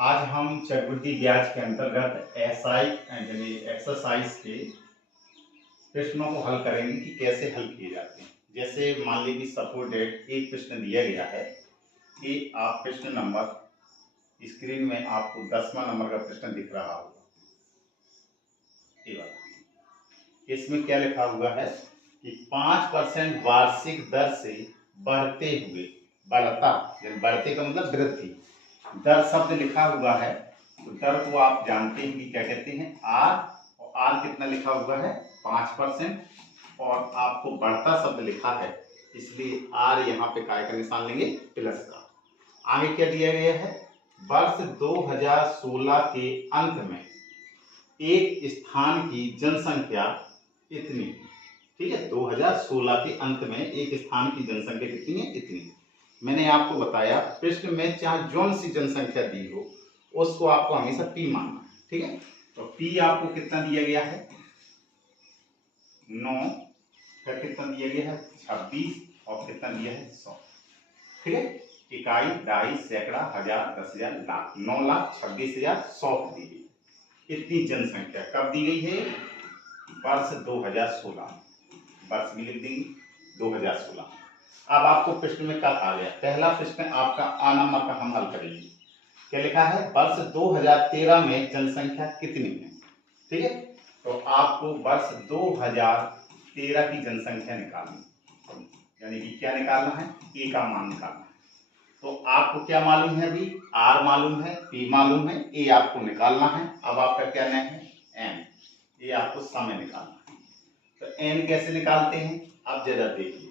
आज हम चक्रवृद्धि ब्याज के अंतर्गत एसआई यानी एक्सरसाइज के प्रश्नों को हल करेंगे कि कैसे हल किए जाते हैं। जैसे मान लीजिए सपोर्टेड एक प्रश्न दिया गया है कि आप प्रश्न नंबर स्क्रीन में आपको 10वां नंबर का प्रश्न दिख रहा होगा। ये वाला इसमें क्या लिखा हुआ है कि 5% वार्षिक दर से बढ़ते हुए बढ़ता यानी बढ़ते का मतलब वृद्धि दर शब्द लिखा हुआ है तो दर को आप जानते हैं कि क्या कहते हैं आर, और आर कितना लिखा हुआ है 5% और आपको बढ़ता शब्द लिखा है इसलिए आर यहाँ पे काय का निशान लेंगे प्लस का। आगे क्या दिया गया है वर्ष 2016 के अंत में एक स्थान की जनसंख्या इतनी, ठीक है 2016 के अंत में एक स्थान की जनसंख्या कितनी है इतनी। मैंने आपको बताया प्रश्न में चाहे जौन सी जनसंख्या दी हो उसको आपको हमेशा पी मानना है, ठीक है। तो पी आपको कितना दिया गया है 9, फिर कितना दिया गया है 26 और कितना दिया है 100, ठीक है। इकाई, दाई, सैकड़ा, हजार, 10,000, लाख, 9,26,100 दी गई। इतनी जनसंख्या कब दी गई है वर्ष 2016, वर्ष भी लिख देंगे 2016। अब आपको प्रश्न में क्या कहा गया, पहला प्रश्न आपका आ नंबर का हम हल करेंगे। क्या लिखा है वर्ष 2013 में जनसंख्या कितनी है, ठीक है। तो आपको वर्ष 2013 की जनसंख्या निकालनी, यानी कि क्या निकालना है ए का मान निकालना है। तो आपको क्या मालूम है अभी आर मालूम है, पी मालूम है, ए आपको निकालना है। अब आपका क्या है एन, ये आपको समय निकालना है। तो एन कैसे निकालते हैं अब जरा देखिए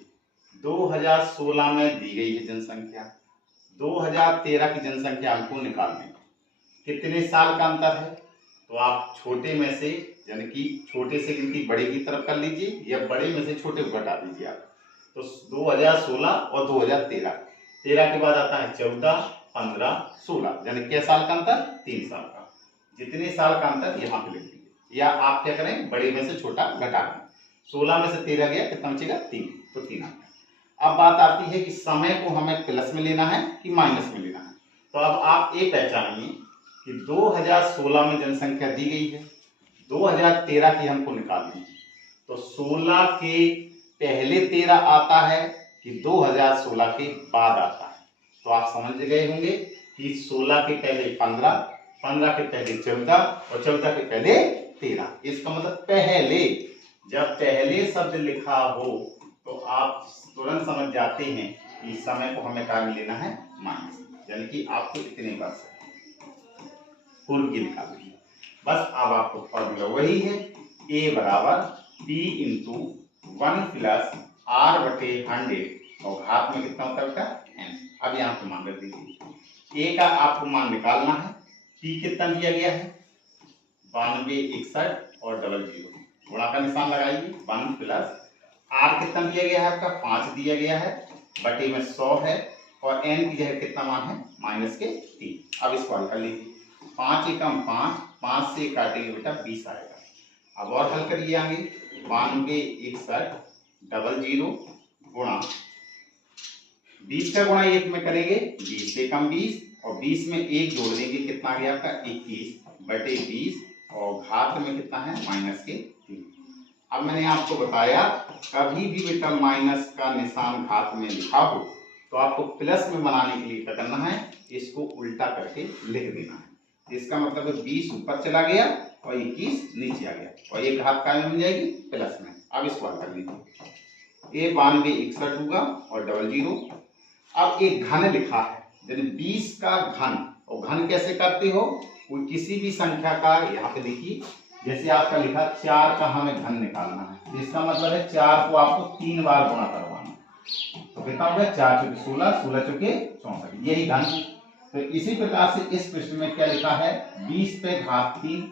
2016 में दी गई है जनसंख्या, 2013 की जनसंख्या हमको निकालनी है। कितने साल का अंतर है तो आप छोटे में से यानी कि छोटे से गिनती बड़े की तरफ कर लीजिए या बड़े में से छोटे को घटा दीजिए आप। तो 2016 और 2013, 13 के बाद आता है 14, 15, 16 यानी क्या साल का अंतर 3 साल का। जितने साल का अंतर यहाँ पे लिख दीजिए या आप क्या करें बड़े में से छोटा घटा दें। 16 में से 13 गया कितना बचेगा 3, तो 3 आ गया। अब बात आती है कि समय को हमें प्लस में लेना है कि माइनस में लेना है। तो अब आप ये पहचानिए कि 2016 में जनसंख्या दी गई है, 2013 की हमको निकालनी है। तो 16 के पहले 13 आता है कि 2016 के बाद आता है। तो आप समझ गए होंगे कि 16 के पहले 15, 15 के पहले 14 और 14 के पहले 13। इसका मतलब पहले, जब पहले शब्द लिखा हो तो आप तुरंत समझ जाते हैं कि समय को हमें क्या लेना है माइनस, यानी कि आपको इतने वर्ष पूर्व की निकालनी है। बस अब आपको फॉर्मूला वही है a बराबर p इंटू 1 प्लस r बटे 100 और घात में कितना होता है बेटा n। अब यहाँ पे मान रख दीजिए a का आपको मान निकालना है, p कितना दिया गया है 92, 61 और 00, गुणा का निशान लगाइए 1 प्लस r कितना दिया गया है आपका 5 दिया गया है बटे में 100 है और n की जगह कितना मान है माइनस के 3। अब इसको हल कर लीजिए 5 एकम 5, 5 से काटेंगे बेटा 20 आएगा। अब और हल करिए आगे 92, 61, 00 गुणा 20 का गुणा 1 में करेंगे 20 से कम 20 और 20 में 1 जोड़ देंगे कितना आ गया आपका 21 बटे 20 और घात में कितना है माइनस के 3। अब मैंने आपको बताया कभी भी बेटा माइनस का निशान घात में लिखा हो तो आपको प्लस में बनाने के लिए क्या करना है इसको उल्टा करके लिख देना है। इसका मतलब है 20 ऊपर चला गया और 21 नीचे आ गया और ये घात काय में बन जाएगी प्लस में। अब इसको हल कर लीजिए ए 92, 61 होगा और 00। अब एक घन लिखा है यानी 20 का घन, और घन कैसे करते हो कोई किसी भी संख्या का, यहाँ पे देखिए जैसे आपका लिखा 4 का हमें घन निकालना है, इसका मतलब है 4 को आपको 3 बार गुणा करवाना। तो कितना हो गया 4 चौके 16, 16 चौके 64, यही घन। तो इसी प्रकार से इस प्रश्न में क्या लिखा है 20 पे घात 3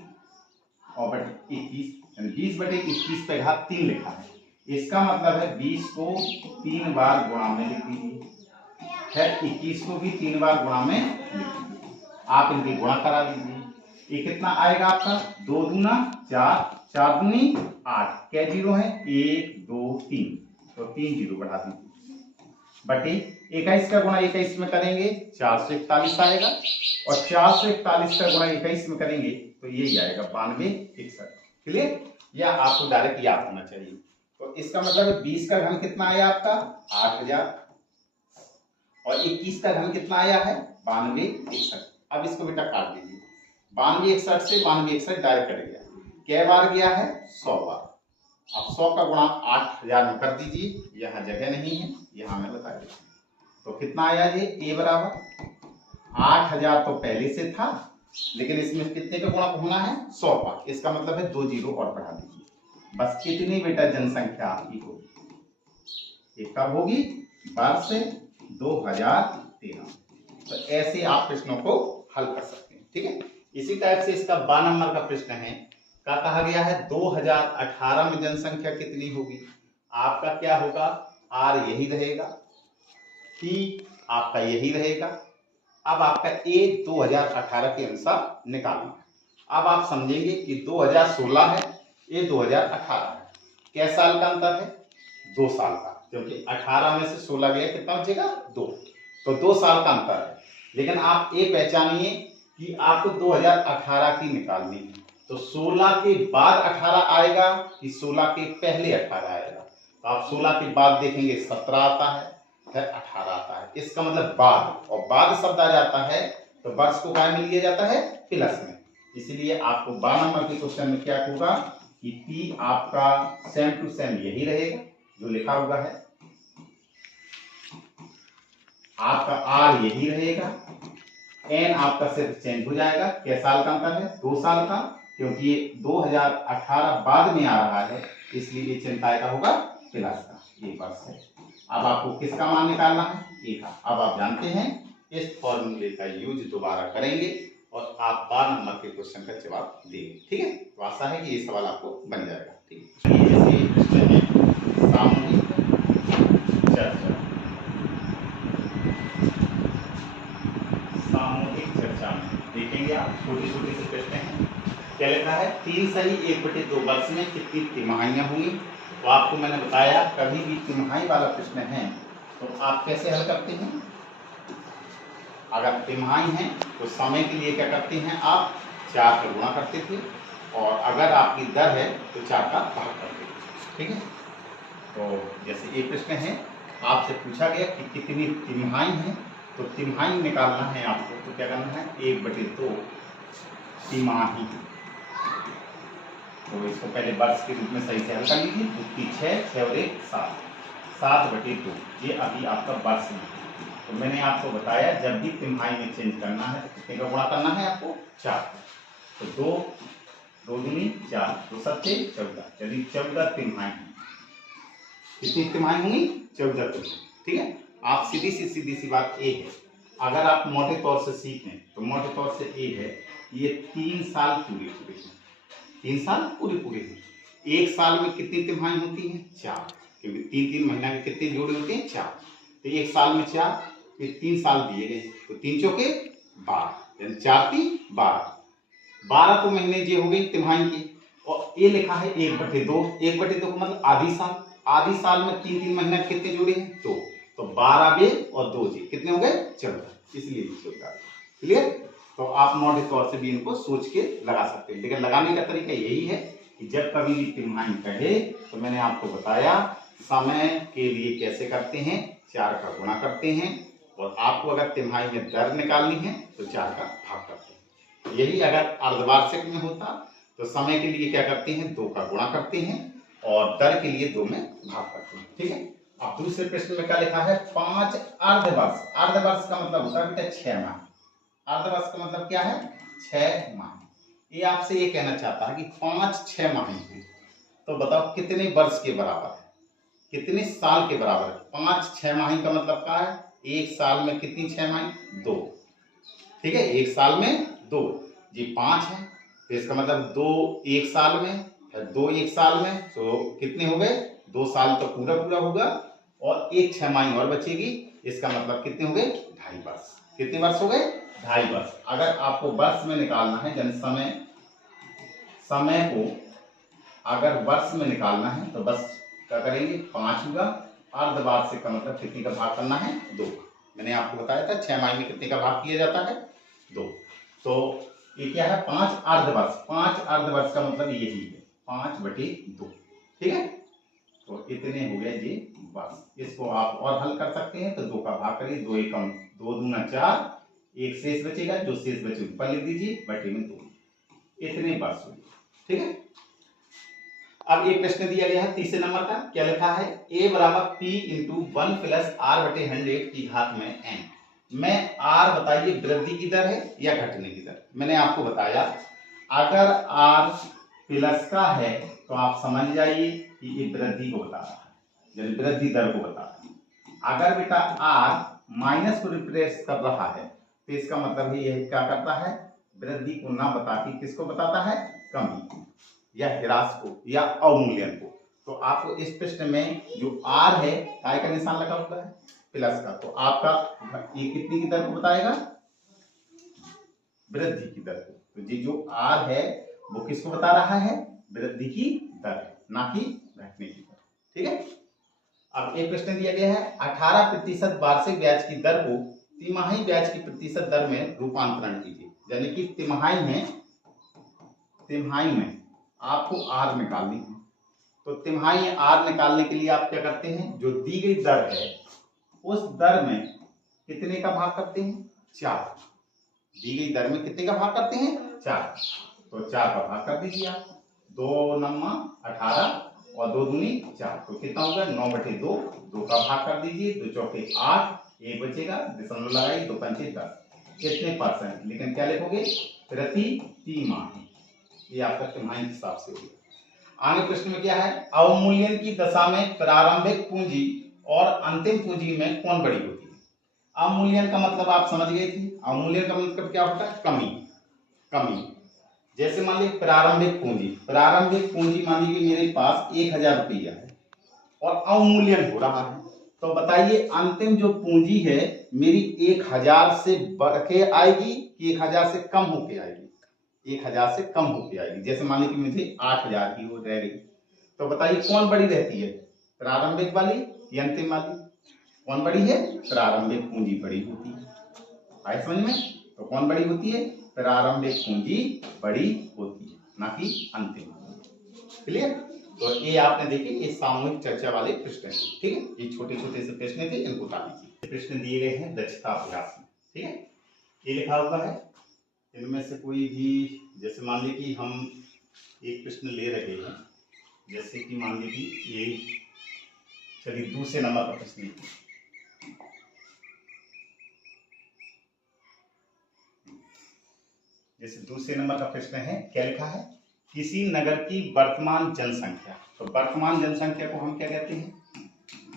और बटे 21, यानी 20 बटे 21 पे घात 3 लिखा है। इसका मतलब है 20 को 3 बार गुणा में लिख दीजिए, फिर 21 को भी 3 बार गुणा में लिख दीजिए। आप इनकी गुणा करा दीजिए, ये कितना आएगा आपका 2 दूना 4, 4 दूनी 8, क्या जीरो है 1, 2, 3, तो 3 जीरो बढ़ा दीजिए बटे 21 का गुणा 21 में करेंगे 441 आएगा, और 441 का गुणा 21 में करेंगे तो यही आएगा 9261। क्लियर? या आपको डायरेक्ट याद होना चाहिए। तो इसका मतलब 20 का घन कितना आया आपका 8000, और 21 का घन कितना आया है 9261। अब इसको बेटा काट दीजिए, 9261 से 9261 डायरेक्ट कट गया, कै बार गया है 100 बार। अब 100 का गुणा 8000 में कर दीजिए, यहाँ जगह नहीं है, यहाँ मैं बता देता हूँ। तो कितना आया ये ए बराबर 8000 तो पहले से था, लेकिन इसमें कितने का गुणा होना है 100 का, इसका मतलब है 2 जीरो और बढ़ा दीजिए। बस कितनी बेटा जनसंख्या आपकी होगी, ये कब होगी वर्ष 2013। तो ऐसे आप प्रश्नों को हल कर सकते हैं। ठीक है, इसी टाइप से इसका 12 नंबर का प्रश्न है, का कहा गया है 2018 में जनसंख्या कितनी होगी। आपका क्या होगा, आर यही रहेगा, टी आपका यही रहेगा। अब आपका ए 2018 के अनुसार निकालना है। अब आप समझेंगे कि 2016 है, ये 2018 है, कै साल का अंतर है 2 साल का, क्योंकि 18 में से 16 गया कितना बचेगा 2, तो 2 साल का अंतर है। लेकिन आप ये पहचानिए कि आपको 2018 की निकालनी है, तो 16 के बाद 18 आएगा कि 16 के पहले 18 आएगा। तो आप 16 के बाद देखेंगे 17 आता है, फिर 18 आता है, इसका मतलब बाद, और बाद शब्द आ जाता है तो वर्ष को क्या में लिया जाता है प्लस में। इसलिए आपको 12 नंबर के क्वेश्चन में क्या होगा कि पी आपका सेम टू सेम यही रहेगा जो लिखा हुआ है, आपका आर यही रहेगा, एन आपका सिर्फ चेंज हो जाएगा। कै साल का अंतर है 2 साल का, क्योंकि ये 2018 बाद में आ रहा है, इसलिए ये चिंता का होगा प्लस का, ये वर्ष है। अब आपको किसका मान निकालना है ए का। अब आप जानते हैं, इस फॉर्मूले का यूज दोबारा करेंगे और आप 12 नंबर के क्वेश्चन का जवाब देंगे। ठीक है, तो आशा है कि ये सवाल आपको बन जाएगा। ठीक है, जैसे प्रश्न है सामूहिक चर्चा, सामूहिक चर्चा में देखेंगे आप छोटे छोटे से प्रश्न हैं। क्या लिखा है 3 सही 1/2 वर्ष में कितनी तिमाहियां होंगी। तो आपको मैंने बताया कभी भी तिमाही वाला प्रश्न है तो आप कैसे हल करते हैं। अगर तिमाही है तो समय के लिए क्या करते हैं आप 4 का गुणा करते थे, और अगर आपकी दर है तो 4 का भाग करते थे। ठीक है, तो जैसे एक प्रश्न है आपसे पूछा गया कि कितनी तिमाही है, तो तिमाही निकालना है आपको, तो क्या करना है 1/2 तिमाही। तो इसको पहले वर्ष के रूप में सही से हल कर लीजिए। 2 की 6, 6 और 1 7, 7/2 ये अभी आपका वर्ष में। तो मैंने आपको बताया जब भी तिमाही में चेंज करना है तो कितने का गुणा करना है आपको 4। तो 2 2 दूनी 4, 2 7 14, यदि 14 तिमाही, कितनी तिमाही होंगी 14 तिमाही। ठीक है, आप सीधी सी बात ए है, अगर आप मोटे तौर से सीखें तो मोटे तौर से ए है ये 3 साल पूरे हैं, 3 साल पूरे हैं। 1 साल में कितनी तिमाही होती हैं 4, क्योंकि 3 महीना के कितने जोड़े होते हैं 4, तो 1 साल में 4, फिर 3 साल दिए गए, तो 3 चौके 12, 4 3 12, 12 तो महीने ये हो गई तिमाही की। और ये लिखा है 1/2, 1/2 का मतलब आधी साल, आधी साल में 3 महीना कितने जोड़े हैं 2, तो 12 बे और 2 जी कितने हो गए 14, इसलिए 14। क्लियर, तो आप मोटे तौर से भी इनको सोच के लगा सकते हैं, लेकिन लगाने का तरीका यही है कि जब कभी भी तिमाही कहे तो मैंने आपको बताया समय के लिए कैसे करते हैं 4 का गुणा करते हैं, और आपको अगर तिमाही में दर निकालनी है तो 4 का भाग करते हैं। यही अगर अर्धवार्षिक में होता तो समय के लिए क्या करते हैं 2 का गुणा करते हैं और दर के लिए 2 में भाग करते हैं। ठीक है, अब दूसरे प्रश्न में क्या लिखा है 5 अर्धवर्ष। अर्धवर्ष का मतलब होता है बेटा 6 माह। अर्धवर्ष का मतलब क्या है 6 माह। ये आपसे ये कहना चाहता है कि 5-6 माह हैं, तो बताओ कितने वर्ष के बराबर है, कितने साल के बराबर है। 5-6 माह का मतलब क्या है, 1 साल में कितनी 6 माह 2। ठीक है, 1 साल में 2 जी 5 है, तो इसका मतलब 2 1 साल में, फिर 2 1 साल में, तो कितने हो गए 2 साल तो पूरा होगा, और 1 6 माह और बचेगी, इसका मतलब कितने हो गए 2.5 वर्ष। कितने वर्ष हो गए 2.5 वर्ष। अगर आपको वर्ष में निकालना है, जन समय को अगर वर्ष में निकालना है तो बस क्या करेंगे 5 होगा, अर्धवार्षिक का मतलब कितने का भाग करना है, 2। मैंने आपको बताया था 6 माह में कितने का भाग किया जाता है, 2। तो ये क्या है, 5 अर्धवर्ष। 5 अर्धवर्ष का मतलब यही है 5/2, ठीक है। तो इतने हो गए ये वर्ष। इसको आप और हल कर सकते हैं, तो 2 का भाग करिए, 2 एकम 2 दूना 4, एक शेष बचेगा, जो शेष बचे ऊपर लिख दीजिए, बटे में 2, इतने वर्ष हुए, ठीक है। अब एक प्रश्न दिया गया है तीसरे नंबर का, क्या लिखा है, a बराबर p इंटू 1 प्लस r/100 की घात में n में r बताइए वृद्धि की दर है या घटने की दर। मैंने आपको बताया अगर r प्लस का है तो आप समझ जाइए कि ये वृद्धि को बता रहा है, यानी वृद्धि दर को बता रहा है। अगर बेटा r माइनस को रिप्रेजेंट कर रहा है तो इसका मतलब ये क्या करता है, वृद्धि को ना बता के किसको बताता है, कमी या ह्रास को या अवमूल्यन को। तो आपको इस प्रश्न में जो r है काय का निशान लगा हुआ है, प्लस का, तो आपका ये कितनी की दर को बताएगा, वृद्धि की दर को। तो ये जो r है वो किसको बता रहा है, वृद्धि की दर, ना कि घटने की दर, ठीक है। अब एक प्रश्न दिया गया है 18% वार्षिक ब्याज की दर को तिमाही ब्याज की प्रतिशत दर में रूपांतरण कीजिए। यानी कि तिमाही में आपको आर निकालनी है। तो तिमाही आर निकालने के लिए आप क्या करते हैं, जो दी गई दर है उस दर में कितने का भाग करते हैं, 4। दी गई दर में कितने का भाग करते हैं, 4। तो 4 का भाग कर दीजिए आप, 2 नम्मा 18 और 2 दूनी 4, तो कितना होगा 9/2। 2 का भाग कर दीजिए, 2 चौके 8, 1 बचेगा, दशमलव लगाइए, 2 पंचे 10, कितने परसेंट, लेकिन क्या लिखोगे, प्रति तिमाही। ये आपका तिमाही के हिसाब से होगा। आगे प्रश्न में क्या है, अवमूल्यन की दशा में प्रारंभिक पूंजी और अंतिम पूंजी में कौन बड़ी होती है। अवमूल्यन का मतलब आप समझ गए थे, अवमूल्यन का मतलब क्या होता है, कमी। जैसे मान लीजिए प्रारंभिक पूंजी मान लीजिए मेरे पास 1000 रुपया है और अवमूल्यन हो रहा है, तो बताइए अंतिम जो पूंजी है मेरी 1000 से बढ़ के आएगी कि 1000 से कम होके आएगी, 1000 से कम होके आएगी। जैसे मान लीजिए मुझे 8000 की हो रह गई, तो बताइए कौन बड़ी रहती है, प्रारंभिक वाली या अंतिम वाली, कौन बड़ी है, प्रारंभिक पूंजी बड़ी होती है। आए समझ में, तो कौन बड़ी होती है, प्रारंभिक पूंजी बड़ी होती है, ना कि अंतिम। क्लियर। तो ये आपने देखे ये सामूहिक चर्चा वाले प्रश्न है, ठीक है। ये छोटे छोटे से प्रश्न थे, इनको उठा लीजिए। प्रश्न दिए गए हैं दक्षता अभ्यास में, ठीक है। ये लिखा हुआ है, इनमें से कोई भी, जैसे मान लीजिए कि हम एक प्रश्न ले रहे हैं, जैसे कि मान लीजिए ये, चलिए दूसरे नंबर का प्रश्न, जैसे दूसरे नंबर का प्रश्न है, क्या लिखा है, किसी नगर की वर्तमान जनसंख्या। तो वर्तमान जनसंख्या को हम क्या कहते हैं,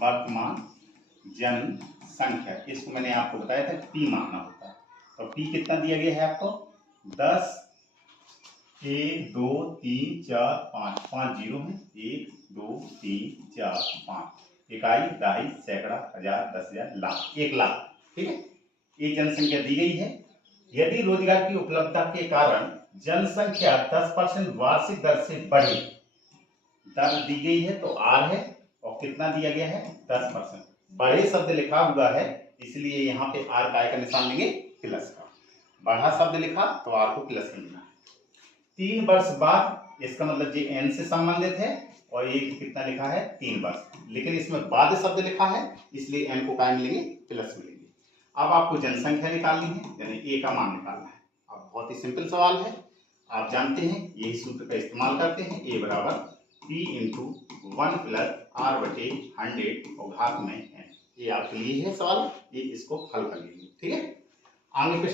वर्तमान जनसंख्या, इसको मैंने आपको बताया था पी मानना होता है। तो पी कितना दिया गया है आपको, 10, 1 2 3 4 5, 5 जीरो है, 1 2 3 4 5, इकाई, दहाई, सैकड़ा, हजार, 10,000, लाख, 1 लाख, ठीक है। ये जनसंख्या दी गई है। यदि रोजगार की उपलब्धता के कारण जनसंख्या 10% वार्षिक दर से बढ़े, दर दी गई है तो आर है, और कितना दिया गया है, 10%। बढ़े शब्द लिखा हुआ है इसलिए यहाँ पे आर का निशान लेंगे प्लस का, बढ़ा शब्द लिखा तो आर को प्लस में लेना है। 3 वर्ष बाद, इसका मतलब ये एन से संबंधित है, और ये कितना लिखा है, 3 वर्ष, लेकिन इसमें बाद शब्द लिखा है इसलिए एन को काय मिलेंगे, प्लस मिलेंगे। अब आपको जनसंख्या निकालनी है, यानी ए का मान निकालना है। अब बहुत ही सिंपल सवाल है, आप जानते हैं यही सूत्र का इस्तेमाल करते हैं, ए बराबर पी इंटू 1 प्लस r/100 और घात में n। ये आपके लिए है सवाल, ये इसको हल कर लीजिए, ठीक है। आगे